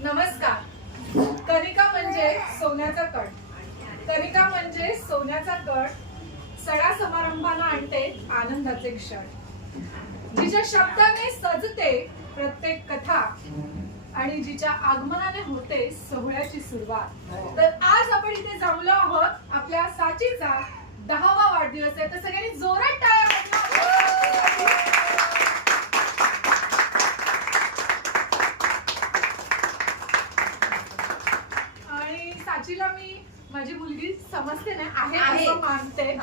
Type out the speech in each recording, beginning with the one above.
नमस्कार. कनिका म्हणजे सोन्याचा कट. कनिका म्हणजे सोन्याचा कट. सणा समारंभाला आणते आनंदाचे क्षण. जिच्या शब्दाने सजते प्रत्येक कथा आणि जिच्या आगमनाने होते सोहळ्याची सुरुवात. तर आज आपण इथे जमलो आहोत. आपल्या साचीचा 10वा वाढदिवस आहे. तर सगळ्यांनी जोरात टाळ्या वाजवा. साचीला मी माझी मुलगी समजते ना आहे असं मानते.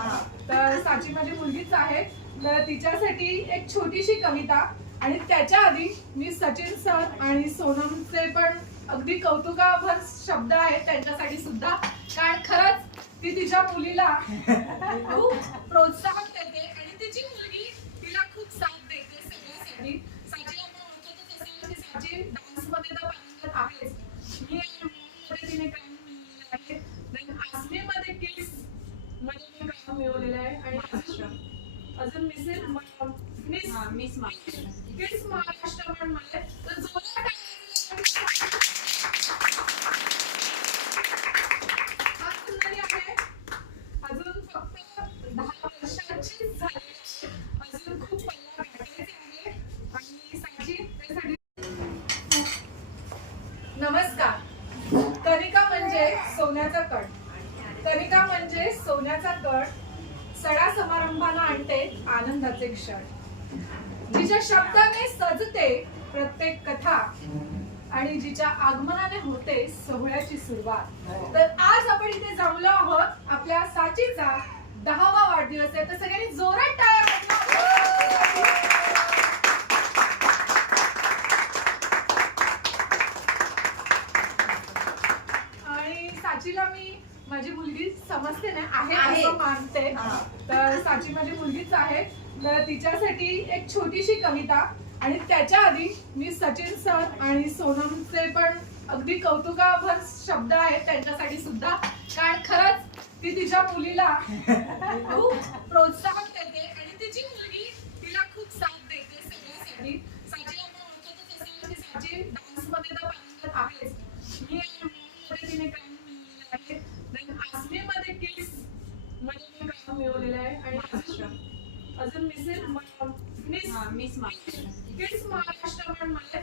तर साची माझी मुलगीच आहे. तर तिच्यासाठी एक छोटीशी कविता आणि त्याच्या आधी मी सचिन सर आणि सोनमचे पण अगदी कौतुकाभर शब्द आहेत त्यांच्यासाठी सुद्धा. कारण खरंच ती तिच्या मुलीला खूप प्रोत्साहन देते आणि तिची मुलगी तिला खूप साथ देते सगळ्यासाठी. साचीला आपण ओळखतच असेल की साची डान्स मध्ये तर पारंगत आहेच. मी तिने आसमीमध्ये किड्स मध्ये मी काम मिळवलेलं आहे आणि अजून मिस किड्स महाराष्ट्र पण मध्ये. तर जोरात आहे. अजून फक्त 10 वर्षाचीच झाली. अजून खूप पल्ला गाठायचा आहे आणि साची त्यासाठी. नमस्कार. कनिका म्हणजे सोन्याचा कट. कनिका म्हणजे सोन्याचा कट. सणा समारंभाला आणते आनंदाचे क्षण. जिच्या शब्दाने सजते प्रत्येक कथा आणि जिच्या आगमनाने होते सोहळ्याची सुरुवात. तर आज आपण इथे जमलो आहोत. आपल्या साचीचा 10वा वाढदिवस आहे. तर सगळ्यांनी जोरात टाळ्या वाजवा. साचीला मी माझी मुलगी समजते ना आहे असं मानते. तर साची माझी मुलगीच आहे. तर तिच्यासाठी एक छोटीशी कविता आणि त्याच्या आधी मी सचिन सर आणि सोनमचे पण अगदी कौतुकाभर शब्द आहेत त्यांच्यासाठी सुद्धा. कारण खरंच ती तिच्या मुलीला खूप प्रोत्साहन देते आणि तिची मुलगी तिला खूप साथ देते सगळ्यासाठी. साचीला आपण ओळखतच असेल की साची डान्स मध्ये तर पारंगत आहेच. मी तिने काम आसमीमध्ये किड्स मध्ये मी काम मिळवलेलं आहे आणि अजून मिस किड्स महाराष्ट्र पण मध्ये.